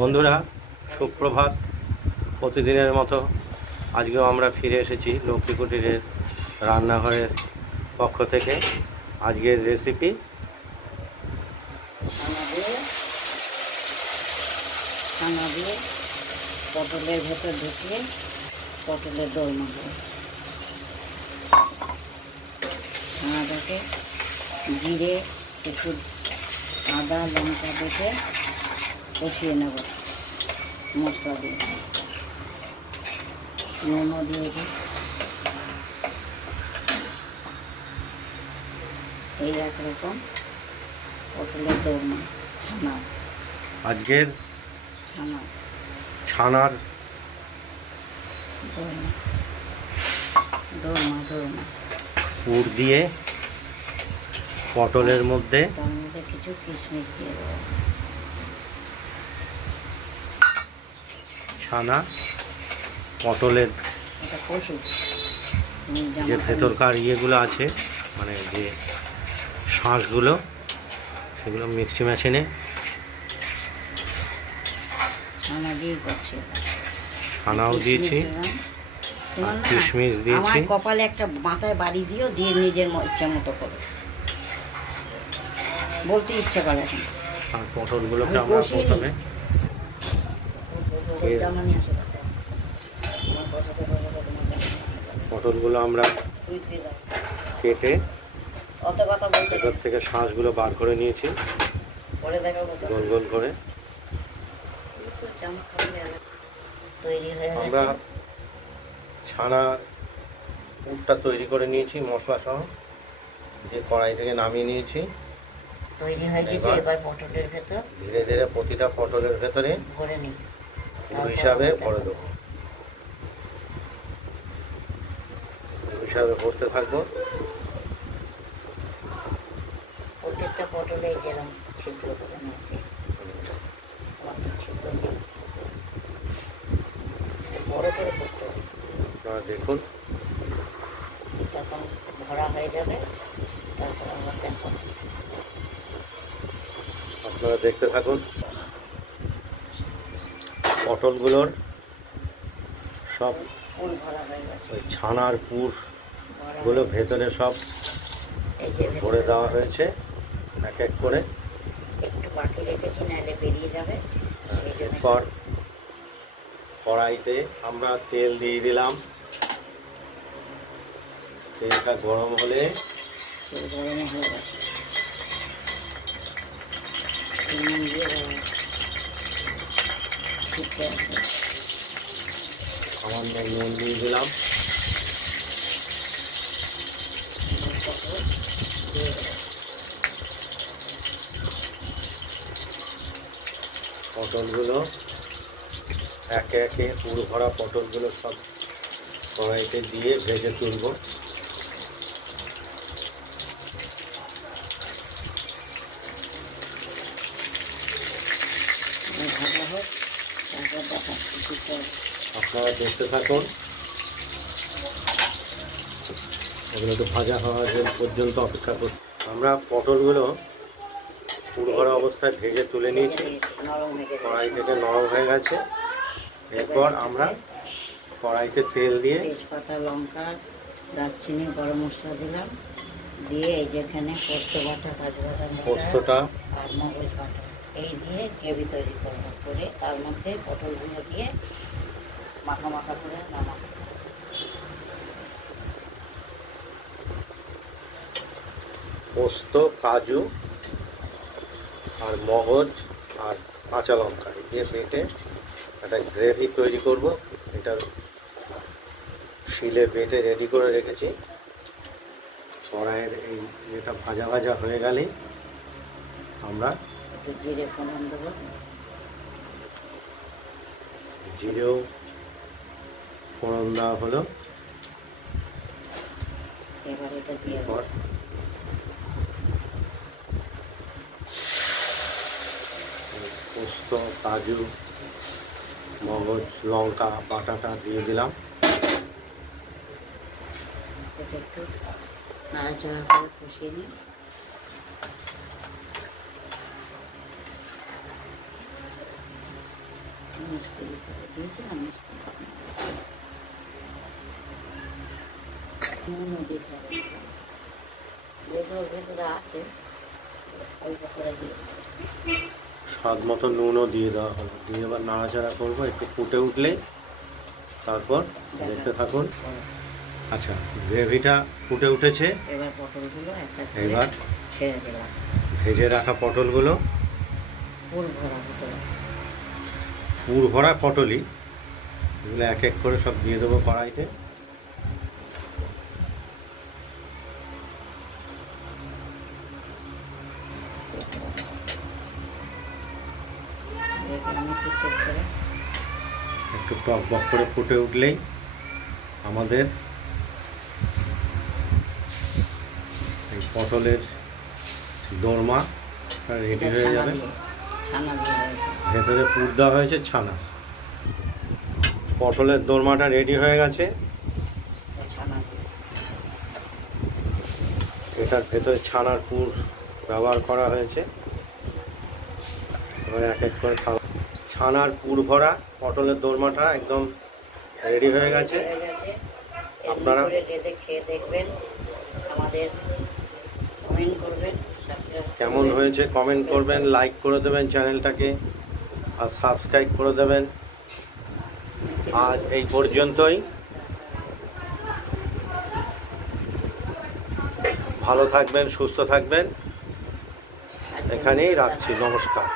বন্ধুরা সুপ্রভাত। প্রতিদিনের মতো আজকেও আমরা ফিরে এসেছি লক্ষ্মী কুটিরের রান্নাঘরের পক্ষ থেকে। আজকের রেসিপি ছানা দিয়ে পটলের ভেতর ঢুকিয়ে পটলের দোরমা করে ছানাটাকে জিরে একটু আদা লঙ্কা বেটে কষিয়ে নেব, মশলা দিয়ে নুনও দিয়ে দিই। এই একরকম পটলের দোরমা ছানা। আজকের ছানার পুর দিয়ে পটলের মধ্যে তার মধ্যে কিছু কিশমিশ দিয়ে দেবো। ছানা পটলের যে ভেতরকার ইয়েগুলো আছে, মানে যে শাঁসগুলো, সেগুলো মিক্সি মেশিনে ছানাও দিয়েছি, কিশমিশ দিয়েছি। আমার কপালে একটা মাথায় বাড়ি দিও, দিয়ে নিজের ইচ্ছা মতো করো, বলতে ইচ্ছা করে। আর পটলগুলোকে আমরা প্রথমে পটলগুলো আমরা কেটে ভেতর থেকে শাঁসগুলো বার করে নিয়েছি গোল গোল করে। আমরা ছানা পুরটা তৈরি করে নিয়েছি মশলা সহ, যে কড়াই থেকে নামিয়ে নিয়েছি। তৈরি হয়ে গেছে, এবার পটলের ভেতর ধীরে ধীরে প্রতিটা পটলের ভেতরে ভরে নিই, পুর হিসাবে ভরে দেবো। পুর হিসাবে ভরতে থাকবো। প্রত্যেকটা পটলে যেরকম ছিদ্র করে নিয়েছি, বড় করে করতে হবে। আপনারা দেখুন, তখন ভরা হয়ে যাবে, তারপর আবার দেখো। আপনারা দেখতে থাকুন। পটলগুলোর সব ফুল ভরা হয়ে গেছে, ওই ছানার পুরগুলো ভেতরে সব ভরে দেওয়া হয়েছে এক এক করে। একটু বাকি রেখেছি, নাহলে বেরিয়ে যাবে। এরপর কড়াইতে আমরা তেল দিয়ে দিলাম। তেলটা গরম হলে গরম হয়ে গেছে, সামান্য নুন দিয়ে দিলাম। পটলগুলো একে একে পুর ভরা পটলগুলো সব কড়াইতে দিয়ে ভেজে তুলব। আপনারা দেখতে থাকুন। এগুলো তো ভাজা হওয়া পর্যন্ত অপেক্ষা করছি। আমরা পটলগুলো পুর ভরা অবস্থায় ভেজে তুলে নিয়েছি, কড়াই থেকে নরম হয়ে গেছে। এরপর আমরা কড়াইতে তেল দিয়ে তেজপাতা, লঙ্কা, দারচিনি, গরম মশলা দিলাম, দিয়ে এই যেখানে পোস্ত বাটা, কাজু বাদাম, পোস্তটা আর মগজ বাটা, এই দিয়ে গ্রেভি তৈরি করবো। করে তার মধ্যে পটলগুলো দিয়ে মাখা মাখা করে নামাবো। পোস্ত, কাজু আর মগজ আর কাঁচা লঙ্কা দিয়ে বেটে একটা গ্রেভি তৈরি করব। এটা শিলে বেটে রেডি করে রেখেছি। কড়াইয়ের এই যেটা ভাজা ভাজা হয়ে গেলে আমরা জিরে ফোড়ন দেবো। জিরেও ফোড়ন দেওয়া হলো। এবার এটা দিয়ে পোস্ত, কাজু, মগজ, লঙ্কা বাটাটা দিয়ে দিলাম। একটু নাড়াচাড়া করে কষিয়ে নিই। মিষ্টি দিতে হবে, দিয়েছিলাম মিষ্টি। নুনও দিতে হবে, যেহেতু ওর ভেতরে আছে অল্প করে দিয়ে স্বাদ মতো নুনও দিয়ে দেওয়া হলো, দিয়ে এবার নাড়াচাড়া করবো, একটু ফুটে উঠলেই তারপর দেখতে থাকুন। আচ্ছা, গ্রেভিটা ফুটে উঠেছে, এবার পটলগুলো একটা এবার ছেড়ে দিলাম, ভেজে রাখা পটলগুলো, পুর ভরা ভিতরে পুর ভরা পটলই, এগুলো এক এক করে সব দিয়ে দেবো কড়াইতে। আমি একটু চেক করে একটু টক বক করে ফুটে উঠলেই আমাদের এই পটলের দোরমা রেডি হয়ে যাবে। ছানা দিয়ে হয়েছে, ভেতরে পুর দেওয়া হয়েছে ছানা। পটলের দোরমাটা রেডি হয়ে গেছে, ছানা দিয়ে এটার ভেতরে ছানার পুর ব্যবহার করা হয়েছে। এবার এক এক করে খাওয়া, ছানার পুর ভরা পটলের দোরমাটা একদম রেডি হয়ে গেছে। আপনারা খেয়ে দেখবেন, আমাদের কমেন্ট করবেন, কেমন হয়েছে কমেন্ট করবেন, লাইক করে দেবেন চ্যানেলটাকে, আর সাবস্ক্রাইব করে দেবেন। আজ এই পর্যন্তই, ভালো থাকবেন, সুস্থ থাকবেন, এখানেই রাখছি, নমস্কার।